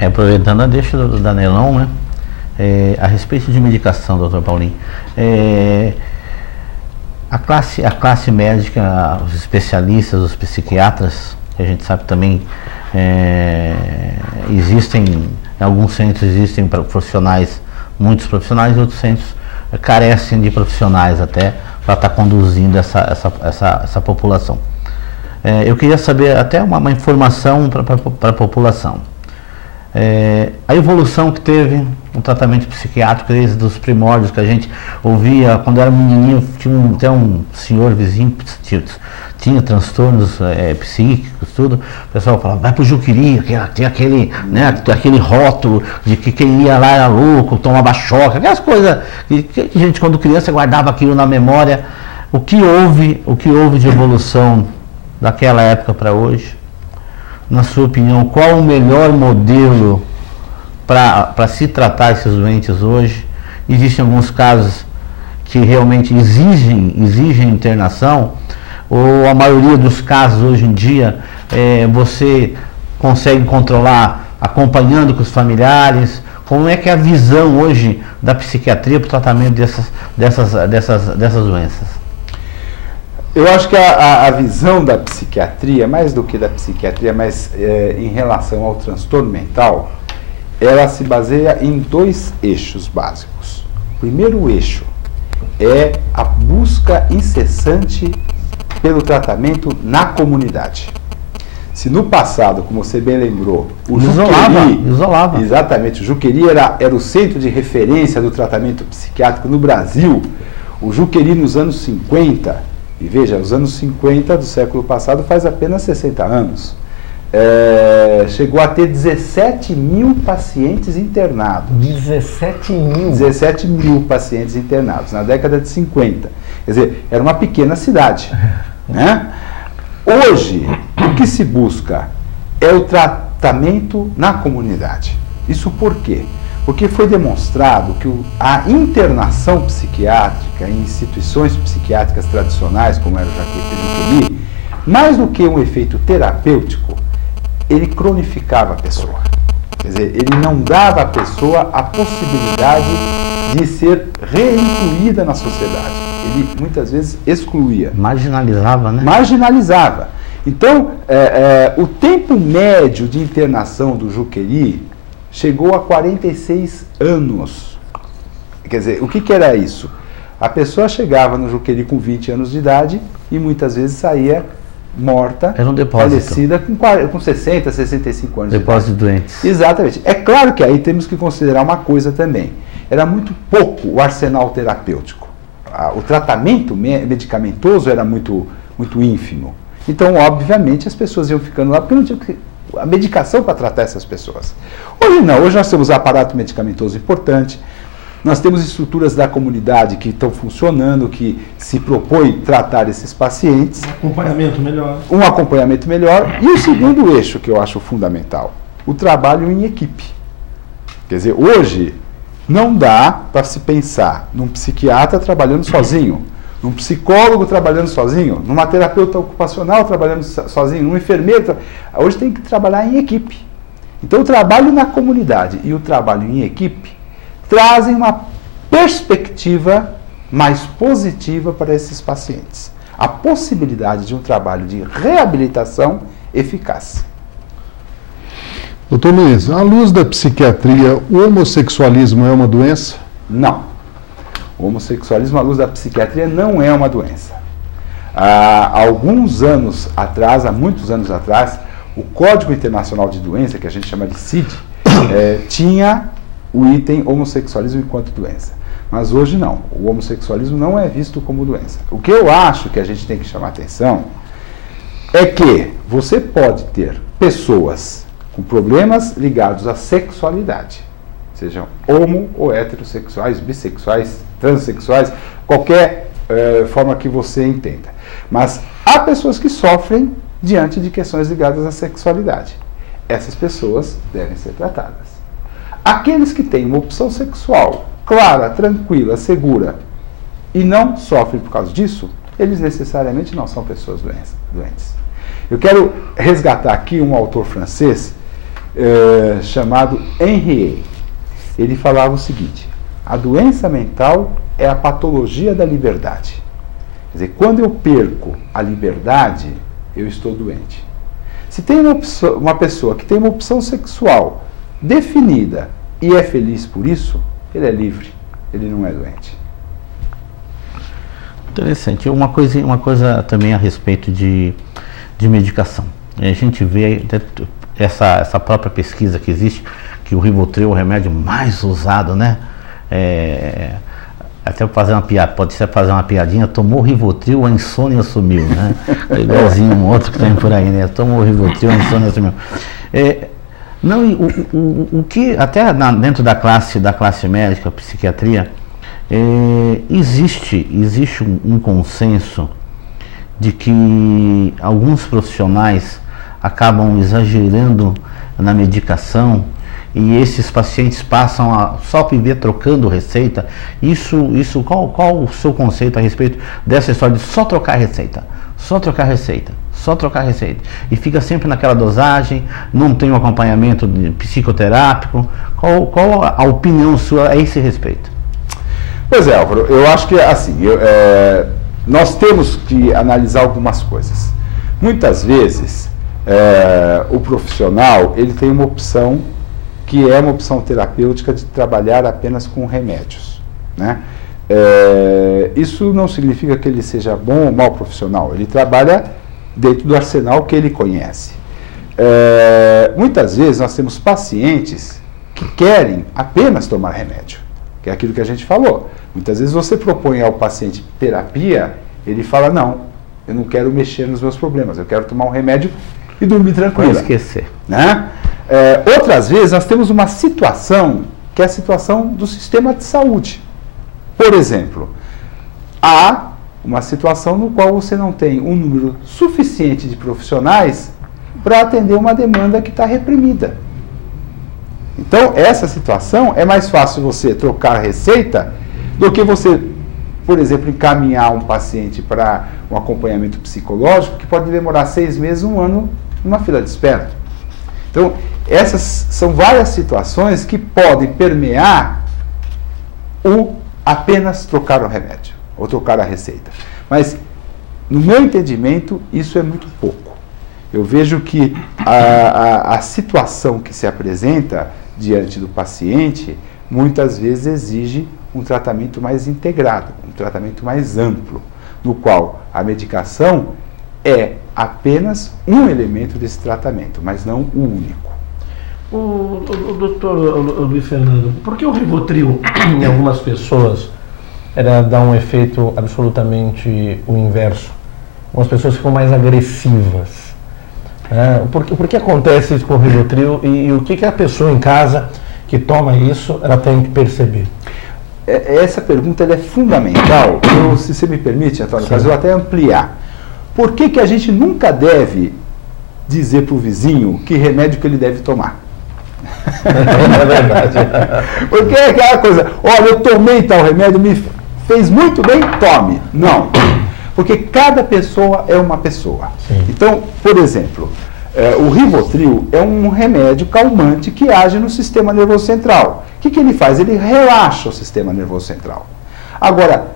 Aproveitando a deixa do Danelão, né? A respeito de medicação, doutor Paulinho, a classe médica, os especialistas, os psiquiatras, que a gente sabe também, existem, em alguns centros existem profissionais, muitos profissionais, e outros centros carecem de profissionais até para estar conduzindo essa população. Eu queria saber até uma informação para a população. A evolução que teve o tratamento psiquiátrico desde os primórdios que a gente ouvia quando era menininho, tinha até um senhor vizinho tinha transtornos psíquicos, tudo. O pessoal falava, vai pro Juqueri, tem aquele, né, aquele rótulo de que quem ia lá era louco, tomava choque, aquelas coisas que a gente quando criança guardava aquilo na memória. O que houve de evolução daquela época para hoje? Na sua opinião, qual o melhor modelo para se tratar esses doentes hoje? Existem alguns casos que realmente exigem internação, ou a maioria dos casos hoje em dia você consegue controlar acompanhando com os familiares? Como é que é a visão hoje da psiquiatria para o tratamento dessas doenças? Eu acho que a visão da psiquiatria, mais do que da psiquiatria, mas em relação ao transtorno mental, ela se baseia em dois eixos básicos. O primeiro eixo é a busca incessante pelo tratamento na comunidade. Se no passado, como você bem lembrou, o isolava. Exatamente, o Juqueri era o centro de referência do tratamento psiquiátrico no Brasil. O Juqueri nos anos 50, e veja, os anos 50 do século passado faz apenas 60 anos, chegou a ter 17 mil pacientes internados. 17 mil? 17 mil pacientes internados, na década de 50. Quer dizer, era uma pequena cidade, né? Hoje, o que se busca é o tratamento na comunidade. Isso por quê? Porque foi demonstrado que a internação psiquiátrica em instituições psiquiátricas tradicionais, como era o Juqueri, mais do que um efeito terapêutico, ele cronificava a pessoa. Quer dizer, ele não dava à pessoa a possibilidade de ser reincluída na sociedade. Ele muitas vezes excluía. Marginalizava, né? Marginalizava. Então, o tempo médio de internação do Juqueri chegou a 46 anos. Quer dizer, o que era isso? A pessoa chegava no Juqueri com 20 anos de idade e muitas vezes saía morta, era um depósito, falecida com 60, 65 anos depósito de idade. De doentes. Exatamente. É claro que aí temos que considerar uma coisa também. Era muito pouco o arsenal terapêutico. O tratamento medicamentoso era muito ínfimo. Então, obviamente, as pessoas iam ficando lá porque não tinha a medicação para tratar essas pessoas. Hoje não, hoje nós temos aparato medicamentoso importante, nós temos estruturas da comunidade que estão funcionando, que se propõe tratar esses pacientes. Um acompanhamento melhor. Um acompanhamento melhor. E o segundo eixo que eu acho fundamental, o trabalho em equipe. Quer dizer, hoje não dá para se pensar num psiquiatra trabalhando sozinho, num psicólogo trabalhando sozinho, numa terapeuta ocupacional trabalhando sozinho, num enfermeiro. Hoje tem que trabalhar em equipe. Então, o trabalho na comunidade e o trabalho em equipe trazem uma perspectiva mais positiva para esses pacientes. A possibilidade de um trabalho de reabilitação eficaz. Doutor Luiz, à luz da psiquiatria, o homossexualismo é uma doença? Não. O homossexualismo, à luz da psiquiatria, não é uma doença. Há alguns anos atrás, há muitos anos atrás, o Código Internacional de Doença, que a gente chama de CID, tinha o item homossexualismo enquanto doença. Mas hoje não. O homossexualismo não é visto como doença. O que eu acho que a gente tem que chamar atenção é que você pode ter pessoas com problemas ligados à sexualidade, sejam homo ou heterossexuais, bissexuais, transexuais, qualquer forma que você entenda. Mas há pessoas que sofrem diante de questões ligadas à sexualidade. Essas pessoas devem ser tratadas. Aqueles que têm uma opção sexual clara, tranquila, segura e não sofrem por causa disso, eles necessariamente não são pessoas doentes. Eu quero resgatar aqui um autor francês chamado Henry. Ele falava o seguinte: a doença mental é a patologia da liberdade. Quer dizer, quando eu perco a liberdade, eu estou doente. Se tem uma pessoa que tem uma opção sexual definida e é feliz por isso, ele é livre, ele não é doente. Interessante. Uma coisa também a respeito de medicação. A gente vê essa própria pesquisa que existe, que o Rivotril é o remédio mais usado, né? Até fazer uma piada, pode ser fazer uma piadinha, tomou Rivotril, a insônia sumiu, né? É igualzinho um outro que tem por aí, né? Tomou Rivotril, a insônia sumiu. Não, o que até dentro da classe médica, psiquiatria, existe um consenso de que alguns profissionais acabam exagerando na medicação e esses pacientes passam a só viver trocando receita. Qual o seu conceito a respeito dessa história de só trocar receita? Só trocar receita, só trocar receita. E fica sempre naquela dosagem, não tem um acompanhamento psicoterápico. Qual a opinião sua a esse respeito? Pois é, Álvaro, eu acho que assim, nós temos que analisar algumas coisas. Muitas vezes, o profissional ele tem uma opção que é uma opção terapêutica de trabalhar apenas com remédios, né? Isso não significa que ele seja bom ou mau profissional, ele trabalha dentro do arsenal que ele conhece. Muitas vezes nós temos pacientes que querem apenas tomar remédio, que é aquilo que a gente falou. Muitas vezes você propõe ao paciente terapia, ele fala: não, eu não quero mexer nos meus problemas, eu quero tomar um remédio e dormir tranquilo. Pode esquecer. Né? Outras vezes nós temos uma situação que é a situação do sistema de saúde. Por exemplo, há uma situação no qual você não tem um número suficiente de profissionais para atender uma demanda que está reprimida. Então, essa situação é mais fácil você trocar receita do que você, por exemplo, encaminhar um paciente para um acompanhamento psicológico que pode demorar 6 meses, 1 ano, numa fila de espera. Então, essas são várias situações que podem permear o apenas trocar o remédio, ou trocar a receita. Mas, no meu entendimento, isso é muito pouco. Eu vejo que a situação que se apresenta diante do paciente, muitas vezes exige um tratamento mais integrado, um tratamento mais amplo, no qual a medicação é apenas um elemento desse tratamento, mas não o único. O doutor Luiz Fernando, por que o Rivotril, em algumas pessoas, dá um efeito absolutamente o inverso? Algumas pessoas ficam mais agressivas. Por que acontece isso com o Rivotril e o que a pessoa em casa que toma isso, ela tem que perceber? Essa pergunta é fundamental. Se você me permite, Antônio, mas eu vou até ampliar. Por que a gente nunca deve dizer para o vizinho que remédio que ele deve tomar? É verdade. Porque é aquela coisa: olha, eu tomei tal remédio, me fez muito bem, tome. Não. Porque cada pessoa é uma pessoa. Sim. Então, por exemplo, o Rivotril é um remédio calmante que age no sistema nervoso central. O que ele faz? Ele relaxa o sistema nervoso central. Agora,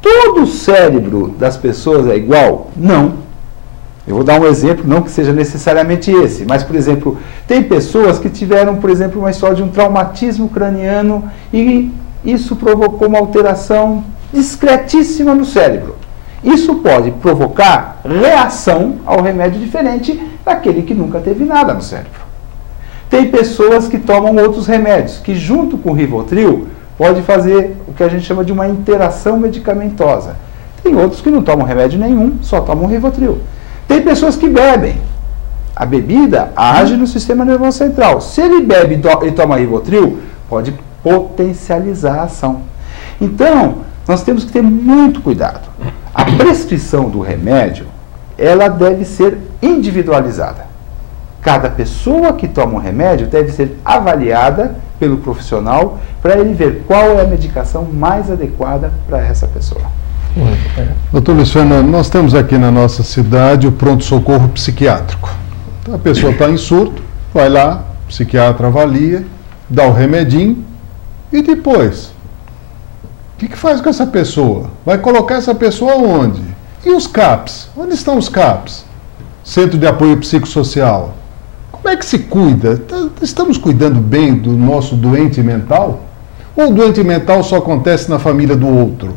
todo o cérebro das pessoas é igual? Não. Eu vou dar um exemplo, não que seja necessariamente esse, mas, por exemplo, tem pessoas que tiveram, por exemplo, uma história de um traumatismo craniano e isso provocou uma alteração discretíssima no cérebro. Isso pode provocar reação ao remédio diferente daquele que nunca teve nada no cérebro. Tem pessoas que tomam outros remédios, que junto com o Rivotril pode fazer o que a gente chama de uma interação medicamentosa. Tem outros que não tomam remédio nenhum, só tomam Rivotril. Tem pessoas que bebem. A bebida age no sistema nervoso central. Se ele bebe e toma Rivotril, pode potencializar a ação. Então, nós temos que ter muito cuidado. A prescrição do remédio, ela deve ser individualizada. Cada pessoa que toma um remédio deve ser avaliada pelo profissional para ele ver qual é a medicação mais adequada para essa pessoa. Doutor Luiz Fernando, nós temos aqui na nossa cidade o pronto-socorro psiquiátrico. Então, a pessoa está em surto, vai lá, psiquiatra avalia, dá o remedinho e depois? O que faz com essa pessoa? Vai colocar essa pessoa onde? E os CAPs? Onde estão os CAPs? Centro de Apoio Psicossocial. Como é que se cuida? Estamos cuidando bem do nosso doente mental? Ou o doente mental só acontece na família do outro?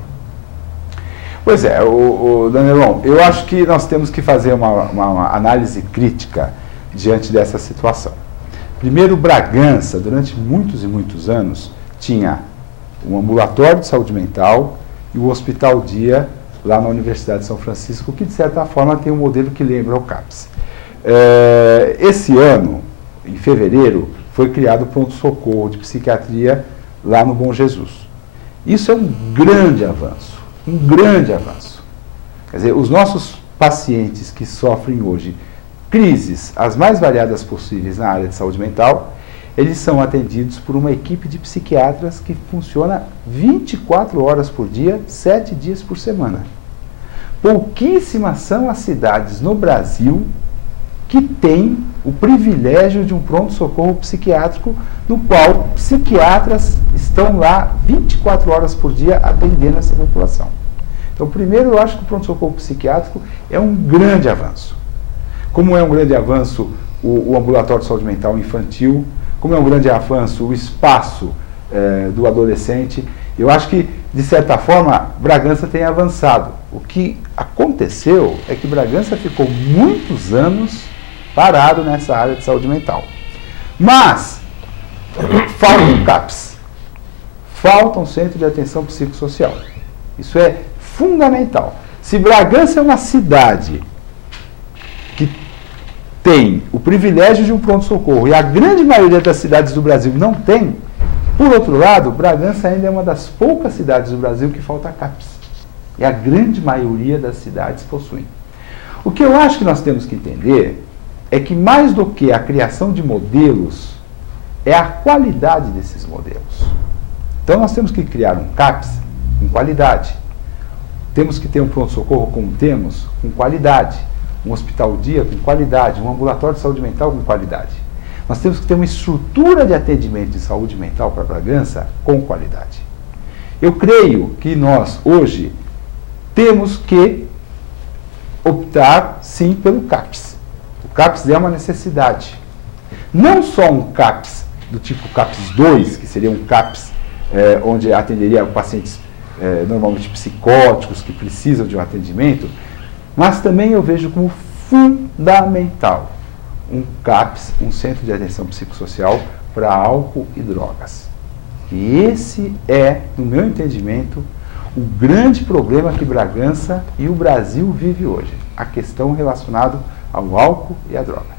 Pois é, Danilon, eu acho que nós temos que fazer uma análise crítica diante dessa situação. Primeiro, Bragança, durante muitos e muitos anos, tinha um ambulatório de saúde mental e o Hospital Dia, lá na Universidade de São Francisco, que de certa forma tem um modelo que lembra o CAPS. Esse ano, em fevereiro, foi criado o pronto-socorro de psiquiatria lá no Bom Jesus. Isso é um grande avanço, um grande avanço. Quer dizer, os nossos pacientes que sofrem hoje crises, as mais variadas possíveis na área de saúde mental, eles são atendidos por uma equipe de psiquiatras que funciona 24 horas por dia, 7 dias por semana. Pouquíssimas são as cidades no Brasil que têm o privilégio de um pronto-socorro psiquiátrico, no qual psiquiatras estão lá 24 horas por dia atendendo essa população. Então, primeiro, eu acho que o pronto-socorro psiquiátrico é um grande avanço. Como é um grande avanço o ambulatório de saúde mental infantil, como é um grande avanço o espaço do adolescente, eu acho que, de certa forma, Bragança tem avançado. O que aconteceu é que Bragança ficou muitos anos parado nessa área de saúde mental. Mas, falta um CAPS, falta um centro de atenção psicossocial. Isso é fundamental. Se Bragança é uma cidade que tem o privilégio de um pronto-socorro e a grande maioria das cidades do Brasil não tem, por outro lado, Bragança ainda é uma das poucas cidades do Brasil que falta CAPS. E a grande maioria das cidades possuem. O que eu acho que nós temos que entender é que mais do que a criação de modelos, é a qualidade desses modelos. Então nós temos que criar um CAPS com qualidade. Temos que ter um pronto-socorro como temos, com qualidade. Um hospital-dia com qualidade, um ambulatório de saúde mental com qualidade. Nós temos que ter uma estrutura de atendimento de saúde mental para Bragança com qualidade. Eu creio que nós, hoje, temos que optar, sim, pelo CAPS. O CAPS é uma necessidade. Não só um CAPS do tipo CAPS 2, que seria um CAPS onde atenderia pacientes normalmente psicóticos, que precisam de um atendimento, mas também eu vejo como fundamental um CAPS, um Centro de Atenção Psicossocial para álcool e drogas. E esse é, no meu entendimento, o grande problema que Bragança e o Brasil vive hoje, a questão relacionada ao álcool e à droga.